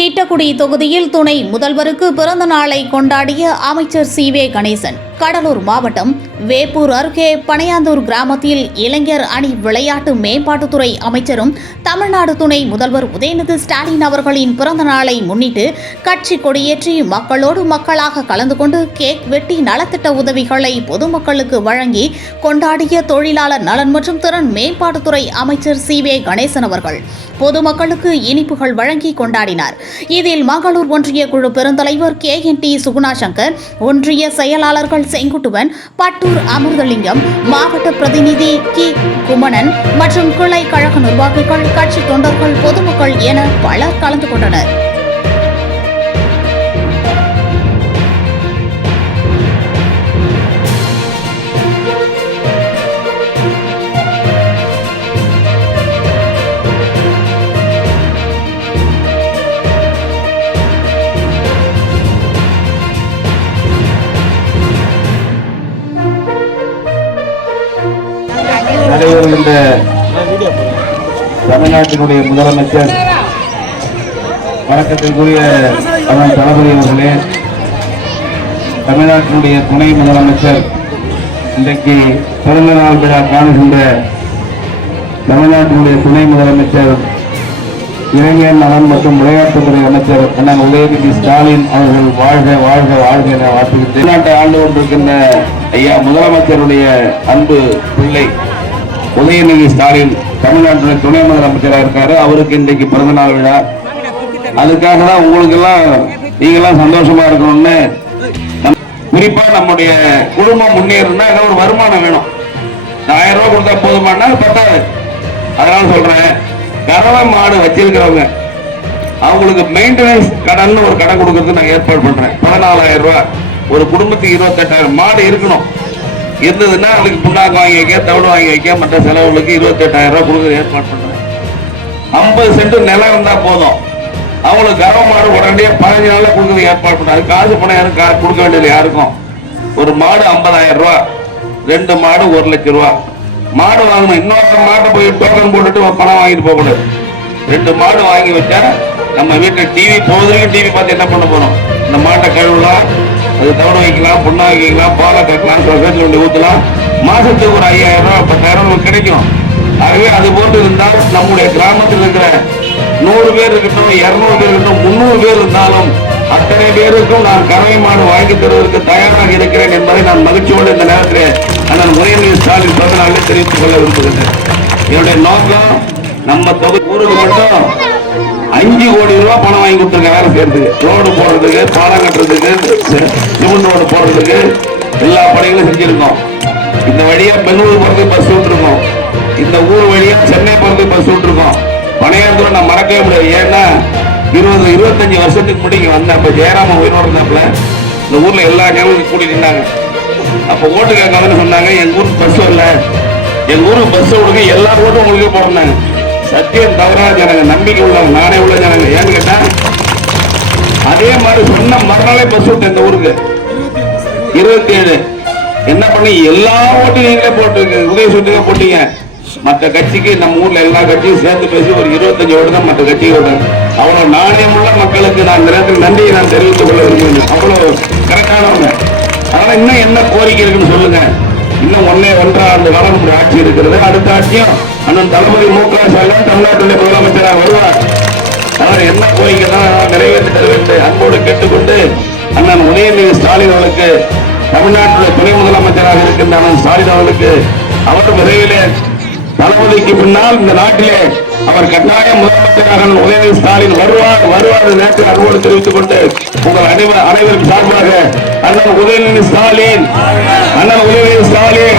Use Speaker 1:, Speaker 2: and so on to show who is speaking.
Speaker 1: தீட்டக்குடி தொகுதியில் துணை முதல்வருக்கு பிறந்த நாளை கொண்டாடிய அமைச்சர் சி வே கணேசன். கடலூர் மாவட்டம் வேப்பூர் அருகே பனையாந்தூர் கிராமத்தில் இளைஞர் அணி விளையாட்டு மேம்பாட்டுத்துறை அமைச்சரும் தமிழ்நாடு துணை முதல்வர் உதயநிதி ஸ்டாலின் அவர்களின் பிறந்த நாளை முன்னிட்டு கட்சி கொடியேற்றி மக்களோடு மக்களாக கலந்து கொண்டு கேக் வெட்டி நலத்திட்ட உதவிகளை பொதுமக்களுக்கு வழங்கி கொண்டாடிய தொழிலாளர் நலன் மற்றும் திறன் மேம்பாட்டுத்துறை அமைச்சர் சி வே கணேசன் அவர்கள் பொதுமக்களுக்கு இனிப்புகள் வழங்கி கொண்டாடினார். இதில் மகளூர் ஒன்றிய குழு பெருந்தலைவர் K N T Suguna Sankar ஒன்றிய செயலாளர்கள் செங்குட்டுவன் பட்டூர் அமிர்தலிங்கம் மாவட்ட பிரதிநிதி கி. குமணன் மற்றும் கிளை கழக நிர்வாகிகள் கட்சி தொண்டர்கள் பொதுமக்கள் என பலர் கலந்து கொண்டனர்.
Speaker 2: நடைபெறுகின்ற தமிழ்நாட்டினுடைய முதலமைச்சர் வணக்கத்திற்குரிய அண்ணன் தளபதி அவர்களே தமிழ்நாட்டினுடைய துணை முதலமைச்சர் இன்றைக்கு பிறந்த நாள் விழா காணுகின்ற தமிழ்நாட்டினுடைய துணை முதலமைச்சர் இளைஞர் நலன் மற்றும் விளையாட்டுத்துறை அமைச்சர் அண்ணன் உதயநிதி ஸ்டாலின் அவர்கள் வாழ்க வாழ்க வாழ்க என வாழ்த்துகின்றேன். தமிழ்நாட்டை ஆண்டு கொண்டிருக்கின்ற ஐயா முதலமைச்சருடைய அன்பு பிள்ளை உதயநிதி ஸ்டாலின் தமிழ்நாட்டில் துணை முதலமைச்சராக இருக்காரு. அவருக்கு இன்றைக்கு பிறந்தநாள் விழா. அதுக்காக தான் உங்களுக்கு எல்லாம் சந்தோஷமா இருக்கணும்னு குறிப்பா நம்முடைய குடும்பம் முன்னேறணும்னா ஏதோ ஒரு வருமானம் வேணும். ஆயிரம் ரூபாய் கொடுத்தா போதுமானா? பத்தாது. அதனால சொல்றேன். கறவை மாடு வச்சிருக்கிறவங்க அவங்களுக்கு மெயின்டெனன்ஸ் கடன் ஒரு கடன் கொடுக்கறதுக்கு நான் ஏற்பாடு பண்றேன். பதினாலாயிரம் ரூபாய். ஒரு குடும்பத்துக்கு இருபத்தெட்டாயிரம். மாடு இருக்கணும். இருந்ததுன்னா அவங்களுக்கு புண்ணாக்கு வாங்கி வைக்க தவிடு வாங்கி வைக்க மற்ற செலவுகளுக்கு இருபத்தெட்டாயிரம் ரூபாய் கொடுக்குற ஏற்பாடு பண்றேன். ஐம்பது சென்ட் நிலம் இருந்தா போதும். அவங்களுக்கு கறவை மாடு உடனடியாக பதினஞ்சு நாளில் கொடுக்குறது ஏற்பாடு பண்றேன். காசு பணம் யாரும் கா- கொடுக்க வேண்டியது யாருக்கும்? ஒரு மாடு ஐம்பதாயிரம் ரூபா ரெண்டு மாடு ஒரு லட்சம் ரூபா. மாடு வாங்கணும். இன்னொருத்த மாட்டை போய் டோக்கன் போட்டுட்டு பணம் வாங்கிட்டு போக கூடாது ரெண்டு மாடு வாங்கி வச்சா நம்ம வீட்டில் டிவி போகுதுக்கு டிவி பார்த்து என்ன பண்ண போறோம்? இந்த மாட்டை கழுவலாம் அது தவிர வைக்கலாம் புண்ணா வைக்கலாம் பாலை கட்டலாம் சொசைட்டில் கொண்டு ஊற்றலாம் மாசத்துக்கு ஒரு ஐயாயிரம் ரூபாய் பத்தாயிரம் ரூபாய் கிடைக்கும். ஆகவே அது போன்று இருந்தால் நம்முடைய கிராமத்தில் இருக்கிற நூறு பேர் இருக்கட்டும் இரநூறு பேர் இருக்கட்டும் முந்நூறு பேர் இருந்தாலும் அத்தனை பேருக்கும் நான் கறவை மாடு வாங்கி தருவதற்கு தயாராக இருக்கிறேன் என்பதை நான் மகிழ்ச்சியோடு இந்த நேரத்தில் அண்ணன் உதயநிதி ஸ்டாலின் பிறந்த நாளில் தெரிவித்துக் கொள்ள விரும்புகிறேன் என்னுடைய நோக்கம் நம்ம தொகுதி ஊருக்கு மட்டும் அஞ்சு கோடி ரூபாய் பணம் வாங்கி கொடுத்துருக்க வேலை செய்யறதுக்கு. ரோடு போடுறதுக்கு பாலம் கட்டுறதுக்கு சிமெண்ட் ரோடு போடுறதுக்கு எல்லா பணிகளும் செஞ்சிருக்கோம். இந்த வழியா பெங்களூர் போறதுக்கு பஸ் விட்டுருக்கோம். இந்த ஊர் வழியா சென்னை போறதுக்கு பஸ் விட்டுருக்கோம். பனையாந்தூர் நான் மறக்கவே முடியாது. ஏன்னா இருபது இருபத்தஞ்சு வருஷத்துக்கு முன்னாடி வந்தேன். அப்போ ஜெயராம உயிரோடு இருந்தாப்புல. இந்த ஊரில் எல்லா ஜனங்களும் கூடி நின்றாங்க அப்போ ஓட்டு கேட்காதுன்னு சொன்னாங்க எங்கள் ஊருக்கு பஸ் வரல. எங்கள் ஊருக்கு பஸ் விடுங்க. எல்லா ஓட்டும் உங்களுக்கே போடுறாங்க சத்தியம் தவறான ஜனங்க நம்பிக்கை உள்ளவங்க நானே உள்ள ஜனங்க. ஏன்னு கேட்டா அதே மாதிரி சொன்ன மறுநாளே பஸ் விட்டு இந்த ஊருக்கு. இருபத்தி ஏழு என்ன பண்ணி எல்லா ஓட்டும் நீங்களே போட்டு உதய சுட்டுக்க போட்டீங்க. மற்ற கட்சிக்கு நம்ம ஊர்ல எல்லா கட்சியும் சேர்த்து பேசி ஒரு இருபத்தஞ்சு ஓட்டு தான் மற்ற கட்சிக்கு ஓட்டு அவ்வளவு நாணயமுள்ள மக்களுக்கு நான் இந்த நேரத்தில் நன்றியை நான் தெரிவித்துக் கொள்ள விரும்புகிறேன். அவ்வளவு கரெக்டானவங்க. அதனால இன்னும் என்ன கோரிக்கை இருக்குன்னு சொல்லுங்க. இன்னும் ஒன்னே ஒன்றரை ஆண்டு காலம் நம்முடைய ஆட்சி இருக்கிறது. அடுத்த ஆட்சியும் அண்ணன் தளபதி மு க ஸ்டாலின் தமிழ்நாட்டுடைய முதலமைச்சராக வருவார். அவர் என்ன கோரிக்கைதான் நிறைவேற்றி தர வேண்டும் அன்போடு கேட்டுக்கொண்டு அண்ணன் உதயநிதி ஸ்டாலின் அவர்களுக்கு தமிழ்நாட்டில் துணை முதலமைச்சராக இருக்கின்ற அண்ணன் ஸ்டாலின் அவர்களுக்கு அவர் விரைவிலே தளபதிக்கு பின்னால் இந்த நாட்டிலே அவர் கட்டாயம் முதலமைச்சராக உதயநிதி ஸ்டாலின் வருவார் வருவார் நேற்று நேரத்தில் அன்போடு தெரிவித்துக் கொண்டு உங்கள் அனைவர் அனைவரும் சார்பாக அண்ணன் உதயநிதி ஸ்டாலின் அண்ணன் உதயநிதி ஸ்டாலின்.